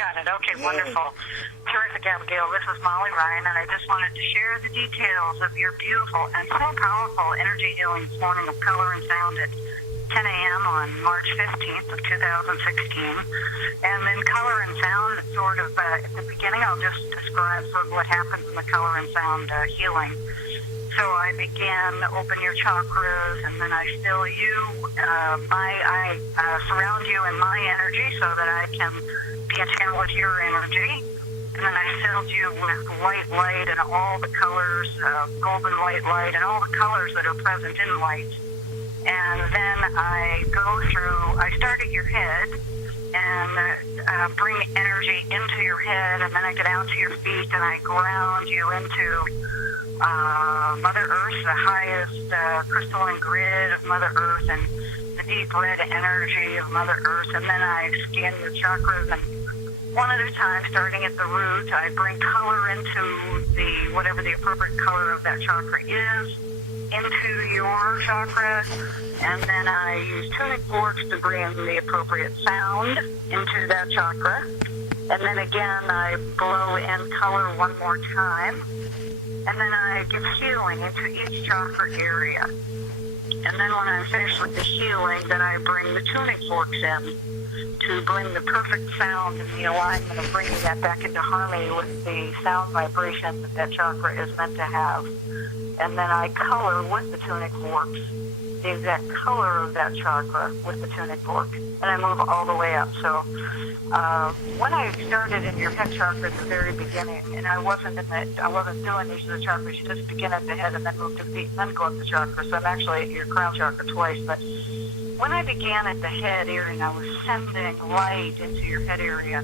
got it. Okay, wonderful. Terrific, Abigail. This is Molly Ryan, and I just wanted to share the details of your beautiful and so powerful energy healing this morning of color and sound at 10 a.m. on March 15th of 2016. And then color and sound, sort of, at the beginning, I'll just describe sort of what happens in the color and sound healing. So I begin, open your chakras, and then I fill you, I surround you in my energy so that I can be in tune with your energy. And then I filled you with white light and all the colors, golden white light, and all the colors that are present in light. And then I start at your head and bring energy into your head, and then I get out to your feet and I ground you into Mother Earth, the highest crystalline grid of Mother Earth, and the deep red energy of Mother Earth. And then I scan your chakras, and one at a time, starting at the root, I bring color into whatever the appropriate color of that chakra is, into your chakra, and then I use tuning forks to bring the appropriate sound into that chakra. And then again, I blow in color one more time. And then I give healing into each chakra area. And then when I'm finished with the healing, then I bring the tuning forks in to bring the perfect sound and the alignment of bringing that back into harmony with the sound vibration that chakra is meant to have. And then I color with the tuning forks the exact color of that chakra with the tuning fork. And I move all the way up. So when I started in your head chakra at the very beginning, and I wasn't doing each of the chakras, you just begin at the head and then move to the feet and then go up the chakra. So I'm actually at your crown chakra twice. But when I began at the head area and I was sending light into your head area,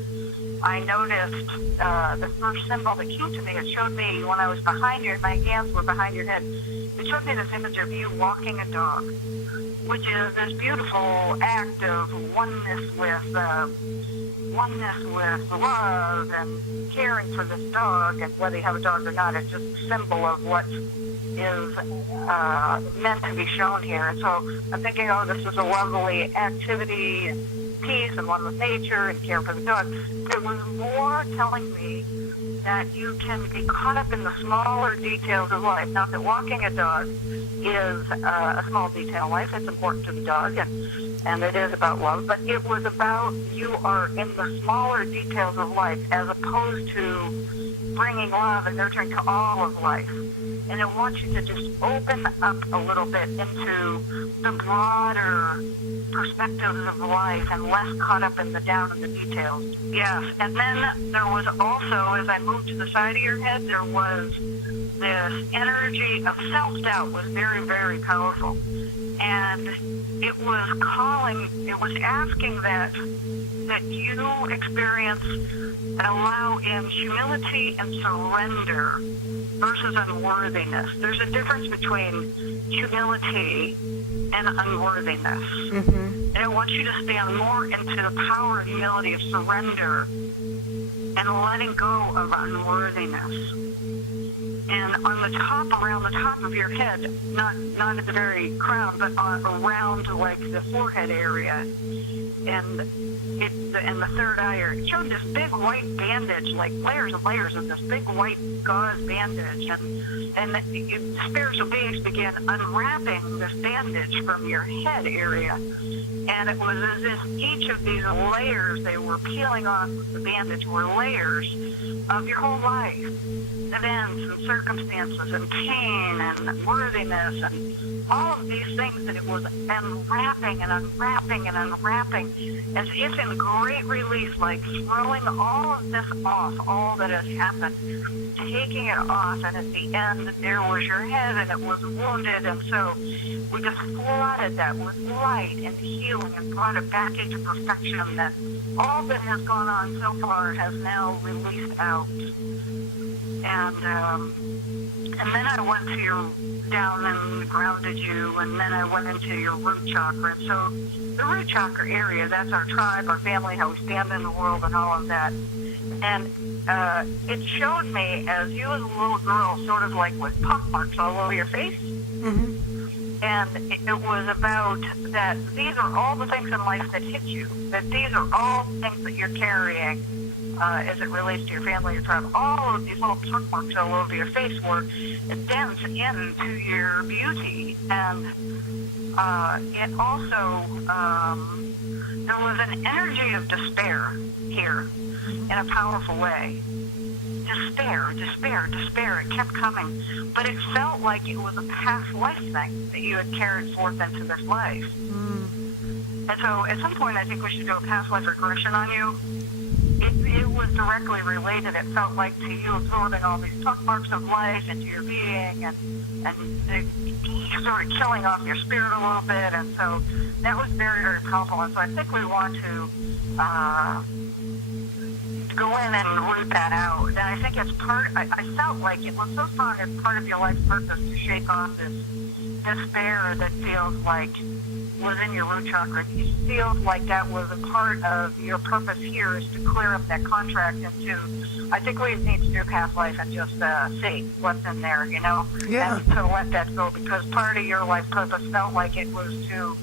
I noticed the first symbol that came to me. It showed me when I was behind you, my hands were behind your head. It showed me this image of you walking a dog, which is this beautiful act of oneness with love and caring for this dog. And whether you have a dog or not, it's just a symbol of what is meant to be shown here. And so I'm thinking, oh, this is a lovely activity and peace and one with nature and care for the dog. It was more telling me that you can be caught up in the smaller details of life. Not that walking a dog is a small detail in life. It's important to the dog, and it is about love. But it was about you are in the smaller details of life as opposed to bringing love and nurturing to all of life. And I want you to just open up a little bit into the broader perspectives of life and less caught up in the down and the details. Yes, and then there was also, as I moved to the side of your head, there was this energy of self-doubt was very, very powerful. And it was asking that you experience and allow in humility and surrender versus unworthiness. There's a difference between humility and unworthiness. Mm-hmm. And I want you to stand more into the power and humility of surrender and letting go of unworthiness. And on the top, around the top of your head, not at the very crown, but around like the forehead area, and the third eye area, it showed this big white bandage, like layers and layers of this big white gauze bandage, and the spiritual beings began unwrapping this bandage from your head area, and it was as if each of these layers they were peeling off the bandage were layers of your whole life, events and circumstances and pain and worthiness and all of these things that it was unwrapping and unwrapping and unwrapping as if in great relief, like throwing all of this off, all that has happened, taking it off, and at the end there was your head and it was wounded, and so we just flooded that with light and healing and brought it back into perfection, that all that has gone on so far has now released out. And then I went to your down and grounded you, and then I went into your root chakra. And so the root chakra area, that's our tribe, our family, how we stand in the world and all of that. And it showed me as you as a little girl, sort of like with pock marks all over your face. Mm-hmm. And it was about that these are all the things in life that hit you, that these are all things that you're carrying as it relates to your family, your tribe. All of these little tuck marks all over your face were dents into your beauty. And it also, there was an energy of despair here in a powerful way. Despair. It kept coming. But it felt like it was a past life thing that you had carried forth into this life. And so at some point, I think we should do a past life regression on you. It was directly related. It felt like to you absorbing all these tuck marks of life into your being and sort of killing off your spirit a little bit. And so that was very, very powerful. And so I think we want to go in and root that out. And I think it's part, I felt like it was so strong as part of your life's purpose to shake off this despair that feels like was in your root chakra. It feels like that was a part of your purpose here is to clear up that contract and to, I think we need to do past life and just see what's in there, you know? Yeah. And to let that go, because part of your life purpose felt like it was to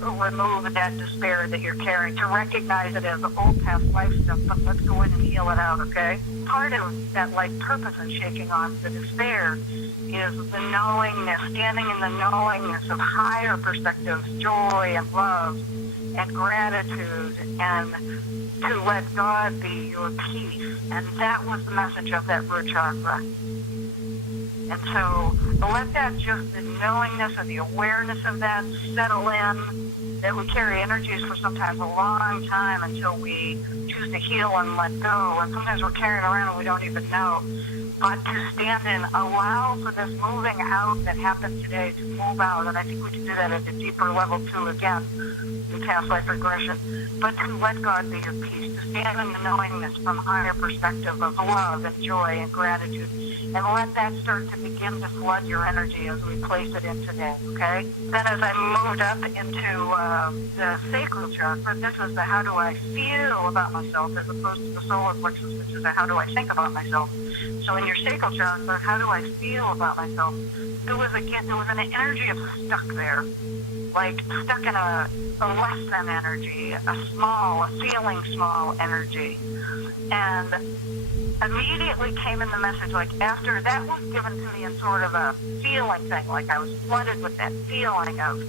remove that despair that you're carrying, to recognize it as old past life stuff, but let's go in and heal it out, okay? Part of that life purpose and shaking off the despair is the knowingness, standing in the knowingness of higher perspectives, joy and love and gratitude, and to let God be your peace. And that was the message of that root chakra. And so let that just, the knowingness and the awareness of that settle in, that we carry energies for sometimes a long time until we choose to heal and let go. And sometimes we're carrying around and we don't even know. But to stand in, allow for this moving out that happened today to move out. And I think we can do that at a deeper level too, again, in past life regression. But to let God be your peace, to stand in the knowingness from higher perspective of love and joy and gratitude. And let that start to begin to flood your energy as we place it in today, okay? Then as I moved up into the sacral chakra, this is the how do I feel about myself as opposed to the solar plexus, which is the how do I think about myself. So in your sacral chakra, how do I feel about myself? There was an energy of stuck there, like stuck in a less than energy, a feeling small energy. And immediately came in the message, like after that was given to me in sort of a feeling thing, like I was flooded with that feeling of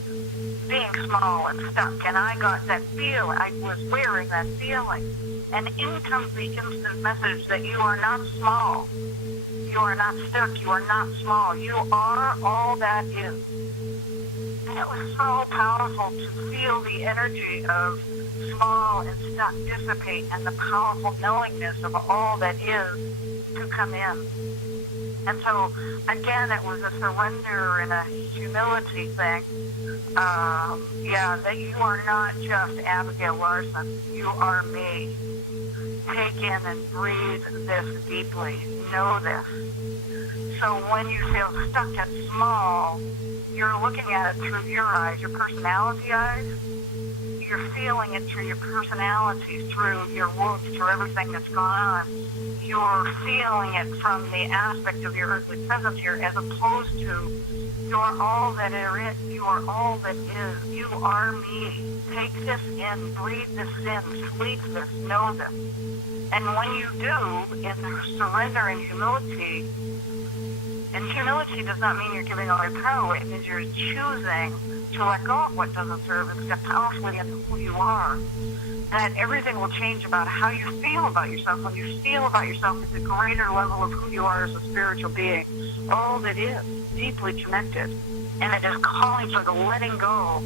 being small and stuck, and I got that feeling, I was wearing that feeling. And in comes the instant message that you are not small. You are not stuck. You are not small. You are all that is. And it was so powerful to feel the energy of small and stuck dissipate and the powerful knowingness of all that is to come in. And so, again, it was a surrender and a humility thing. That you are not just Abigail Larson. You are me. Take in and breathe this deeply. Know this. So when you feel stuck and small, you're looking at it through your eyes, your personality eyes. You're feeling it through your personality, through your wounds, through everything that's gone on. You're feeling it from the aspect of your earthly presence here, as opposed to you're all that there is. You are all that is. You are me. Take this in, breathe this in, sleep this, know this. And when you do, in surrender and humility does not mean you're giving away power. It means you're choosing to let go of what doesn't serve and step powerfully into who you are. That everything will change about how you feel about yourself. When you feel about yourself at the greater level of who you are as a spiritual being, all that is deeply connected. And it is calling for the letting go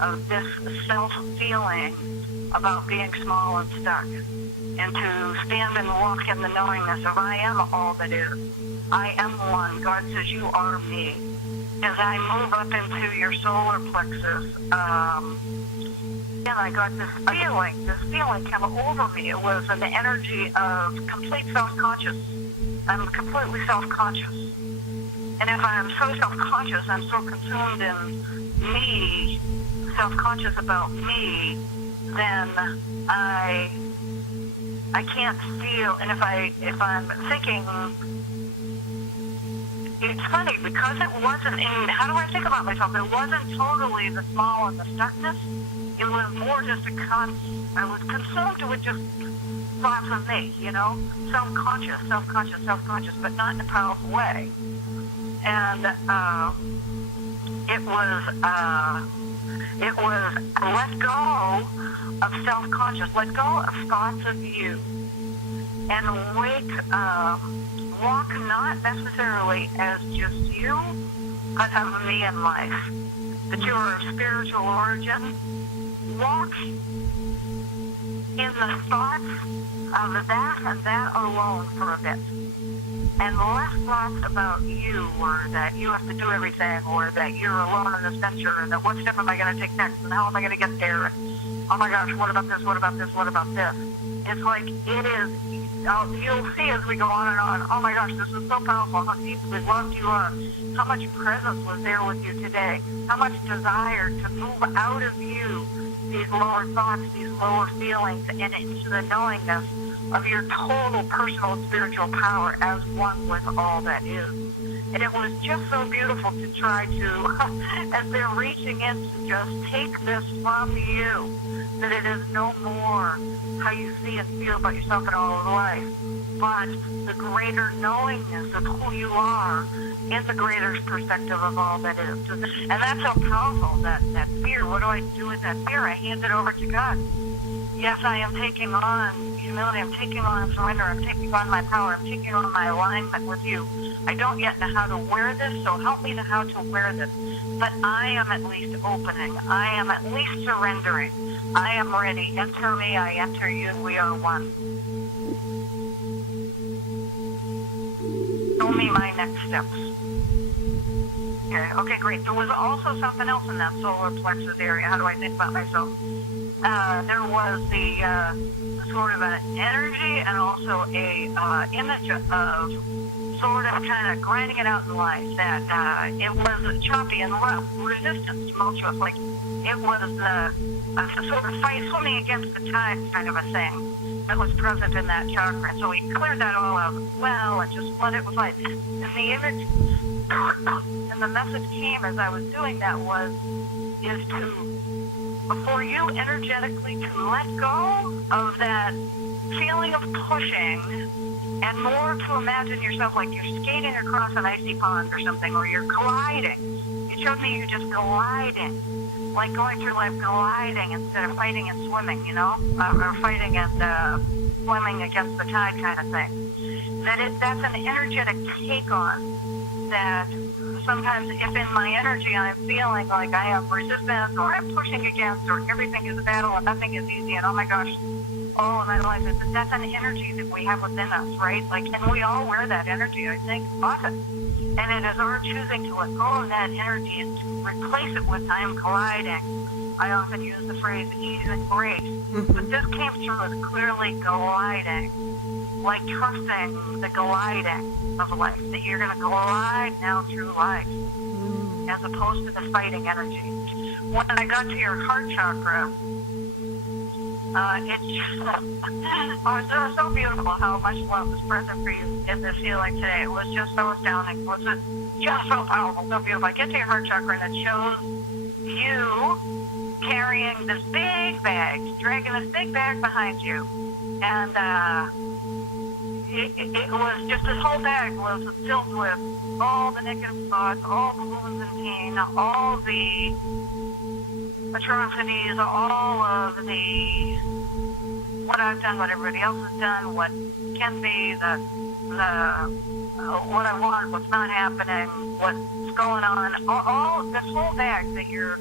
of this self-feeling about being small and stuck. And to stand and walk in the knowingness of I am all that is. I am one. God says you are me. As I move up into your solar plexus, I got this feeling come over me. It was an energy of complete self-conscious. I'm completely self-conscious. And if I'm so self-conscious, I'm so consumed in me, self-conscious about me, then I can't feel. And if I'm thinking it's funny because it wasn't in, how do I think about myself? It wasn't totally the small and the stuckness. It was more just I was consumed with just thoughts of me, you know, self-conscious, but not in a powerful way. And it was let go of self-conscious, let go of thoughts of you, and walk not necessarily as just you, but of me in life. That you are of spiritual origin. Walk in the thoughts of that and that alone for a bit. And less thoughts about you, or that you have to do everything, or that you're alone in this venture, and that what step am I going to take next, and how am I going to get there, and oh my gosh, what about this, what about this, what about this? It's like it is, you'll see as we go on and on, oh my gosh, this is so powerful, how deeply loved you are, how much presence was there with you today, how much desire to move out of you these lower thoughts, these lower feelings, and into the knowingness of your total personal and spiritual power as one with all that is. And it was just so beautiful to try to, as they're reaching in, to just take this from you, that it is no more how you see and feel about yourself in all of life, but the greater knowingness of who you are in the greater perspective of all that is. And that's so powerful, that fear. What do I do with that fear? I hand it over to God. Yes, I am taking on humility, I'm taking on surrender, I'm taking on my power, I'm taking on my alignment with you. I don't yet know how to wear this, so help me know how to wear this. But I am at least opening. I am at least surrendering. I am ready. Enter me, I enter you, we are one. Show me my next steps. Okay, great. There was also something else in that solar plexus area. How do I think about myself? There was the sort of an energy and also a image of sort of kind of grinding it out in life, that it was choppy and rough, resistant, tumultuous, like it was a sort of fight, swimming against the tide kind of a thing that was present in that chakra. So we cleared that all out well and just what it was like. And the image and the message came as I was doing that is for you energetically to let go of that feeling of pushing and more to imagine yourself like you're skating across an icy pond or something, or you're gliding. It showed me you just gliding, like going through life gliding instead of fighting and swimming, you know, or fighting and swimming against the tide kind of thing. That's an energetic take on that. Sometimes if in my energy I'm feeling like I have resistance or I'm pushing against or everything is a battle and nothing is easy and oh my gosh, all of my life, that's an energy that we have within us, right? Like, and we all wear that energy, I think, often. And it is our choosing to let go of that energy and to replace it with I am colliding. I often use the phrase ease and grace. Mm-hmm. But this came through as clearly gliding, like trusting the gliding of life, that you're going to glide now through life, as opposed to the fighting energy. When I got to your heart chakra, it was so beautiful how much love was present for you in this healing today. It was just so astounding. It was just so powerful, so beautiful. I get to your heart chakra and it shows you carrying this big bag, dragging this big bag behind you. And it was just, this whole bag was filled with all the negative thoughts, all the wounds and pain, all the atrocities, all of the what I've done, what everybody else has done, what can be, the what I want, what's not happening, what's going on, all this whole bag that you're,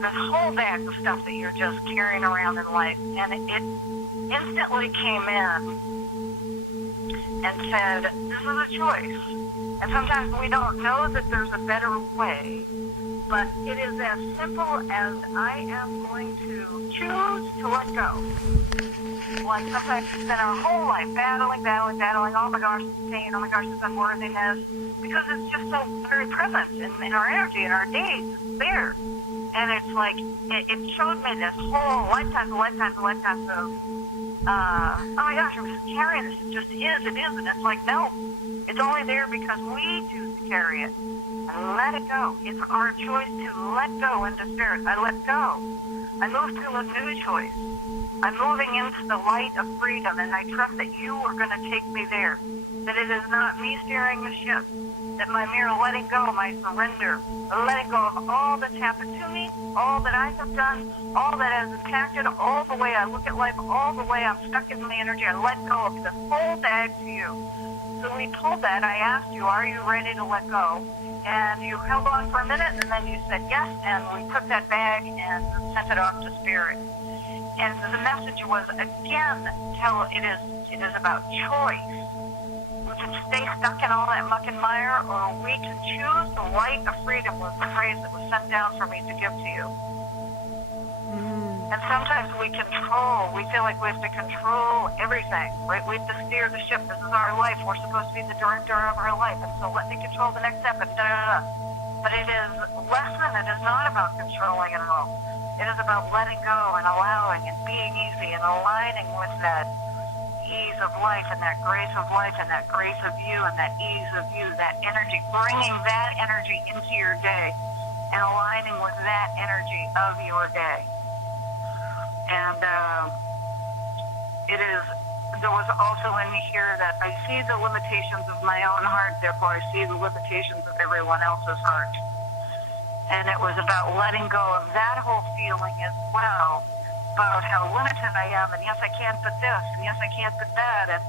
this whole bag of stuff that you're just carrying around in life. And it instantly came in and said, this is a choice. And sometimes we don't know that there's a better way, But it is as simple as I am going to choose to let go. Like sometimes we spend our whole life battling, oh my gosh, it's pain, oh my gosh, it's unworthiness, because it's just so very present in our energy, in our days, it's there. And it's like, it showed me this whole lifetimes of, oh my gosh, I'm just carrying this, it just is, and it's like, no, it's only there because we choose to carry it. And let it go. It's our choice to let go into spirit. I let go. I move to a new choice. I'm moving into the light of freedom, and I trust that you are going to take me there. That it is not me steering the ship. That my mere letting go, my surrender, letting go of all that's happened to me, all that I have done, all that has impacted, all the way I look at life, all the way I'm stuck in my energy, I let go of this whole bag to you. So we told that, I asked you, are you ready to let go? And you held on for a minute, and then you said yes, and we took that bag and sent it off to spirit. And the message was, again, it is about choice. We can stay stuck in all that muck and mire, or we can choose the light of freedom, was the phrase that was sent down for me to give to you. And sometimes we feel like we have to control everything, right? We have to steer the ship. This is our life. We're supposed to be the director of our life. And so let me control the next step and da-da-da. But it is less than, it is not about controlling at all. It is about letting go and allowing and being easy and aligning with that ease of life and that grace of life and that grace of you and that ease of you, that energy, bringing that energy into your day and aligning with that energy of your day. And there was also in me here that I see the limitations of my own heart, therefore I see the limitations of everyone else's heart. And it was about letting go of that whole feeling as well, about how limited I am, and yes, I can't but this, and yes, I can't but that, and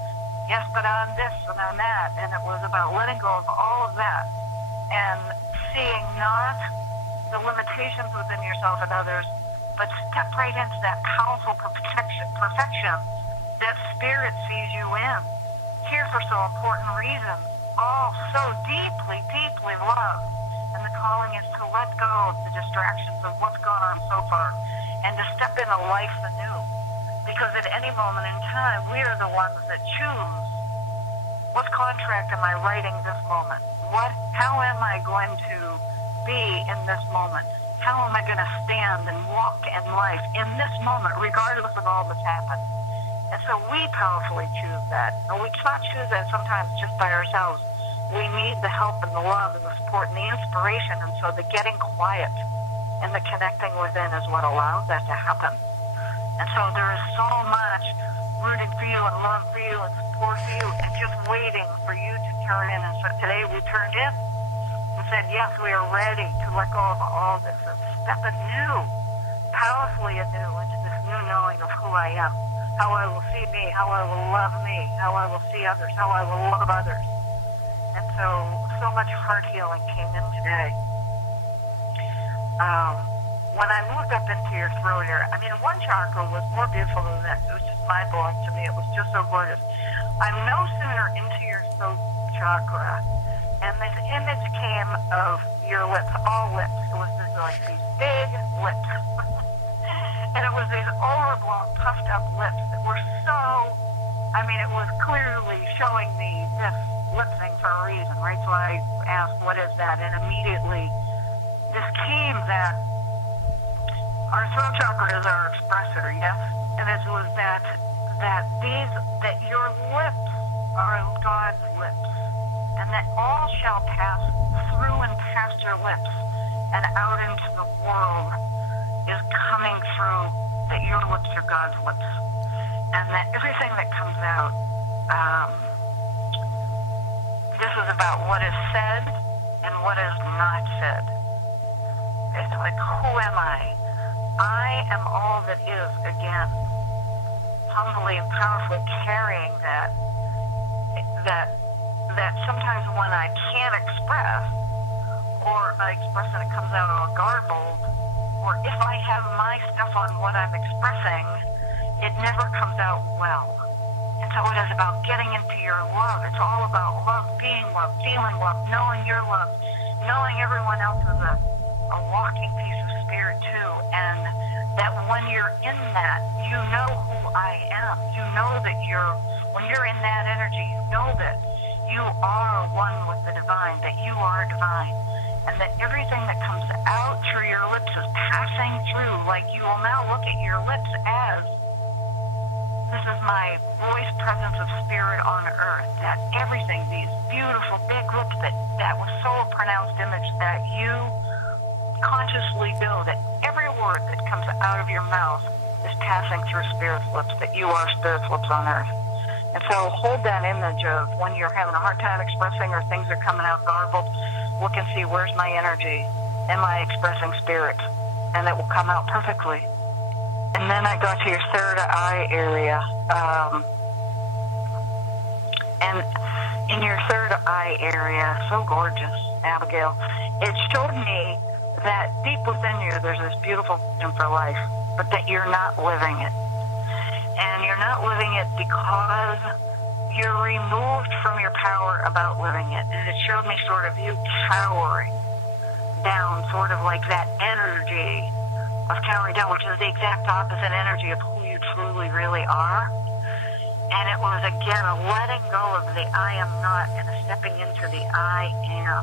yes, but on this and on that. And it was about letting go of all of that and seeing not the limitations within yourself and others, but step right into that powerful perfection that spirit sees you in. Here for so important reasons, all so deeply, deeply loved. And the calling is to let go of the distractions of what's gone on so far and to step into life anew. Because at any moment in time, we are the ones that choose. What contract am I writing this moment? How am I going to be in this moment? How am I going to stand and walk in life in this moment, regardless of all that's happened? And so we powerfully choose that. And we cannot choose that sometimes just by ourselves. We need the help and the love and the support and the inspiration. And so the getting quiet and the connecting within is what allows that to happen. And so there is so much rooting for you and love for you and support for you and just waiting for you to turn in. And so today we turned in. Said, yes, we are ready to let go of all this and step anew, powerfully anew into this new knowing of who I am, how I will see me, how I will love me, how I will see others, how I will love others. And so much heart healing came in today. When I moved up into your throat area, one chakra was more beautiful than the next. It was just mind-blowing to me. It was just so gorgeous. I'm no sooner into your throat chakra, and this image came of your lips, all lips. It was just like these big lips. And it was these overblown, puffed up lips that were so, it was clearly showing me this lip thing for a reason, right? So I asked, what is that? And immediately this came that our throat chakra is our expressor, yes? And it was that your lips are God's lips. And that all shall pass through and past your lips and out into the world is coming through, that your lips are God's lips. And that everything that comes out, this is about what is said and what is not said. It's like, who am I? I am all that is, again, humbly and powerfully carrying that sometimes when I can't express, or I express and it comes out all garbled, or if I have my stuff on what I'm expressing, it never comes out well. And so it is about getting into your love. It's all about love, being loved, feeling loved, knowing you're loved, knowing everyone else is a a walking piece of spirit too, and that when you're in that, you know who I am. You know that when you're in that energy, you know that you are one with the divine, that you are divine, and that everything that comes out through your lips is passing through. Like, you will now look at your lips as, this is my voice presence of spirit on earth, that everything, these beautiful big lips, that was so a pronounced image that you consciously know that every word that comes out of your mouth is passing through spirit's lips, that you are spirit's lips on earth. And so hold that image of when you're having a hard time expressing or things are coming out garbled, look and see, where's my energy? Am I expressing spirit? And it will come out perfectly. And then I got to your third eye area. And in your third eye area, so gorgeous, Abigail, it showed me that deep within you there's this beautiful vision for life, but that you're not living it. And you're not living it because you're removed from your power about living it. And it showed me sort of you cowering down, sort of like that energy of cowering down, which is the exact opposite energy of who you truly really are. And it was, again, a letting go of the I am not and a stepping into the I am.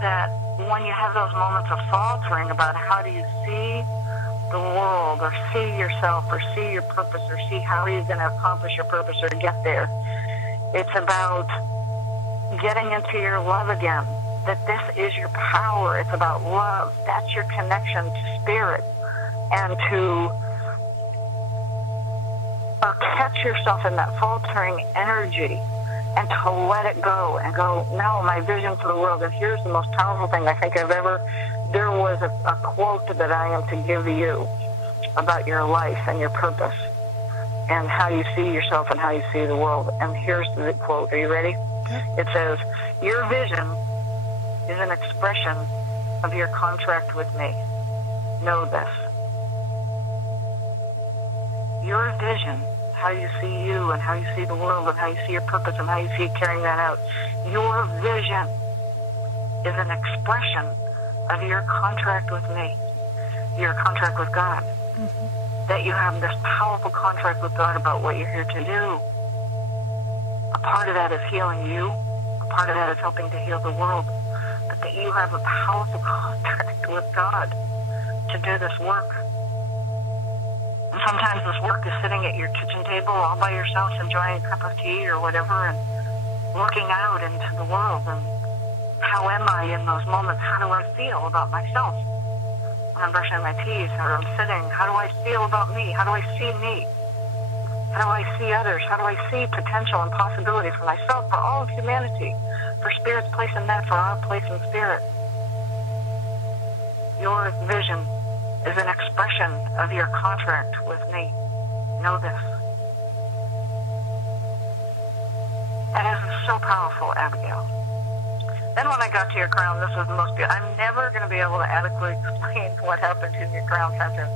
That when you have those moments of faltering about how do you see the world or see yourself or see your purpose or see how are you going to accomplish your purpose or get there, it's about getting into your love again. That this is your power. It's about love. That's your connection to spirit. And to catch yourself in that faltering energy and to let it go and go, no, my vision for the world. And here's the most powerful thing I think I've ever, there was a quote that I am to give you about your life and your purpose and how you see yourself and how you see the world. And here's the quote. Are you ready? It says, your vision is an expression of your contract with me. Know this. Your vision, how you see you and how you see the world and how you see your purpose and how you see carrying that out, your vision is an expression of your contract with me, your contract with God. Mm-hmm. That you have this powerful contract with God about what you're here to do. A part of that is healing you. A part of that is helping to heal the world. But that you have a powerful contract with God to do this work. And sometimes this work is sitting at your kitchen table all by yourself, enjoying a cup of tea or whatever, and looking out into the world. And how am I in those moments? How do I feel about myself? When I'm brushing my teeth or I'm sitting, how do I feel about me? How do I see me? How do I see others? How do I see potential and possibility for myself, for all of humanity, for Spirit's place in that, for our place in Spirit? Your vision is an expression of your contract with me. Know this. That is so powerful, Abigail. Then when I got to your crown, this was the most beautiful. I'm never going to be able to adequately explain what happened in your crown center.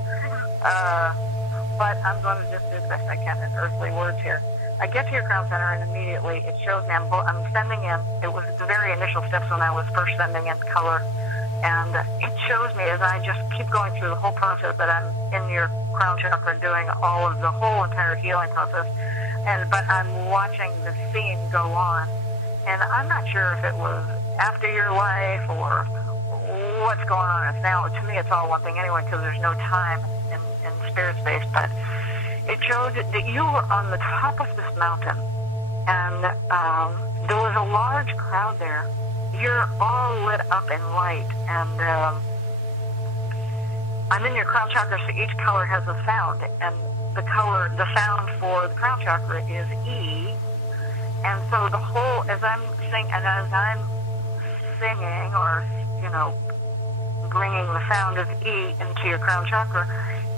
But I'm going to just do the best I can in earthly words here. I get to your crown center and immediately it shows me I'm sending in. It was the very initial steps when I was first sending in color. And it shows me as I just keep going through the whole process that I'm in your crown chakra doing all of the whole entire healing process. But I'm watching the scene go on. And I'm not sure if it was after your life or what's going on. It's now, to me, it's all one thing anyway, because there's no time in spirit space. But it showed that you were on the top of this mountain, and there was a large crowd there. You're all lit up in light, and I'm in your crown chakra, so each color has a sound, and the sound for the crown chakra is E. And so the whole, as I'm singing, or, bringing the sound of E into your crown chakra,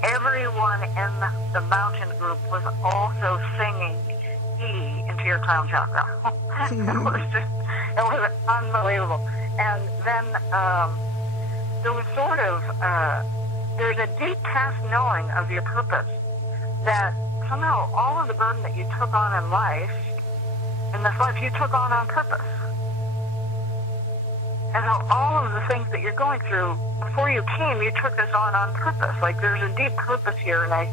everyone in the mountain group was also singing E into your crown chakra. It was unbelievable. And then there was sort of, there's a deep past knowing of your purpose that somehow all of the burden that you took on in this life you took on purpose. And so all of the things that you're going through, before you came, you took this on purpose. Like, there's a deep purpose here, and I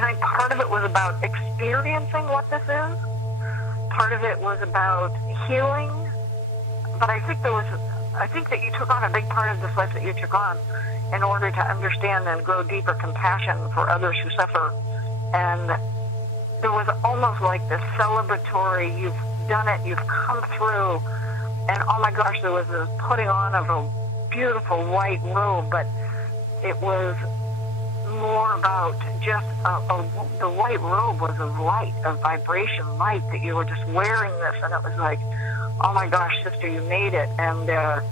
think part of it was about experiencing what this is. Part of it was about healing. But I think that you took on a big part of this life that you took on in order to understand and grow deeper compassion for others who suffer. And there was almost like this celebratory, you've done it, you've come through, and oh my gosh, there was this putting on of a beautiful white robe, but it was more about just the white robe was of light, of vibration light, that you were just wearing this, and it was like, oh my gosh, sister, you made it. And that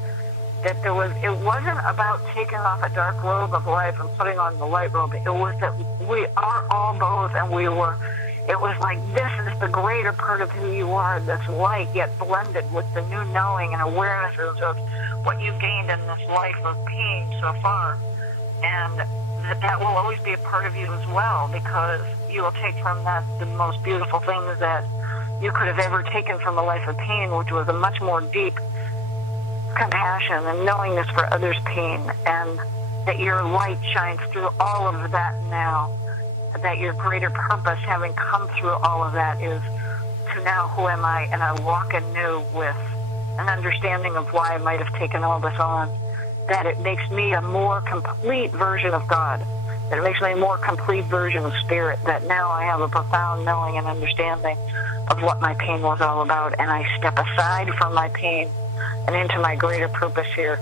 it wasn't about taking off a dark robe of life and putting on the light robe. It was that we are all both, and it was like, this is the greater part of who you are, this light, yet blended with the new knowing and awarenesses of what you've gained in this life of pain so far. And that will always be a part of you as well, because you will take from that the most beautiful things that you could have ever taken from a life of pain, which was a much more deep compassion and knowingness for others' pain, and that your light shines through all of that now. That your greater purpose, having come through all of that, is to now, who am I? And I walk anew with an understanding of why I might have taken all this on. That it makes me a more complete version of God. That it makes me a more complete version of spirit. That now I have a profound knowing and understanding of what my pain was all about. And I step aside from my pain and into my greater purpose here.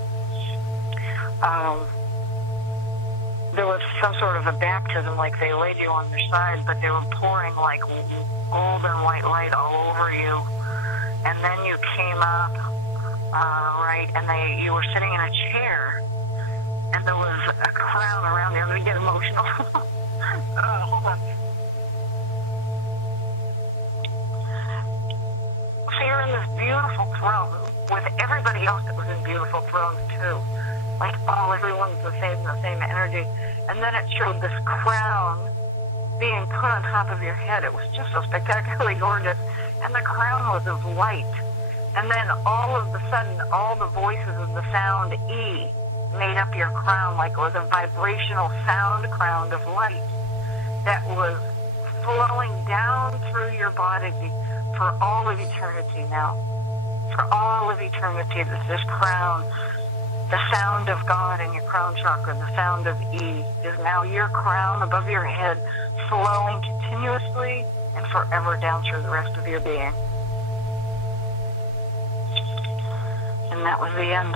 There was some sort of a baptism, like they laid you on your side, but they were pouring like gold and white light all over you. And then you came up, right, and you were sitting in a chair, and there was a crown around you. I'm going to get emotional. Hold on. So you're in this beautiful throne with everybody else that was in beautiful thrones too. Like, everyone's the same energy. And then it showed this crown being put on top of your head. It was just so spectacularly gorgeous. And the crown was of light. And then all of a sudden, all the voices of the sound E made up your crown, like it was a vibrational sound crown of light that was flowing down through your body for all of eternity now. For all of eternity, this crown, the sound of God in your crown chakra, the sound of E, is now your crown above your head, flowing continuously and forever down through the rest of your being. And that was the end.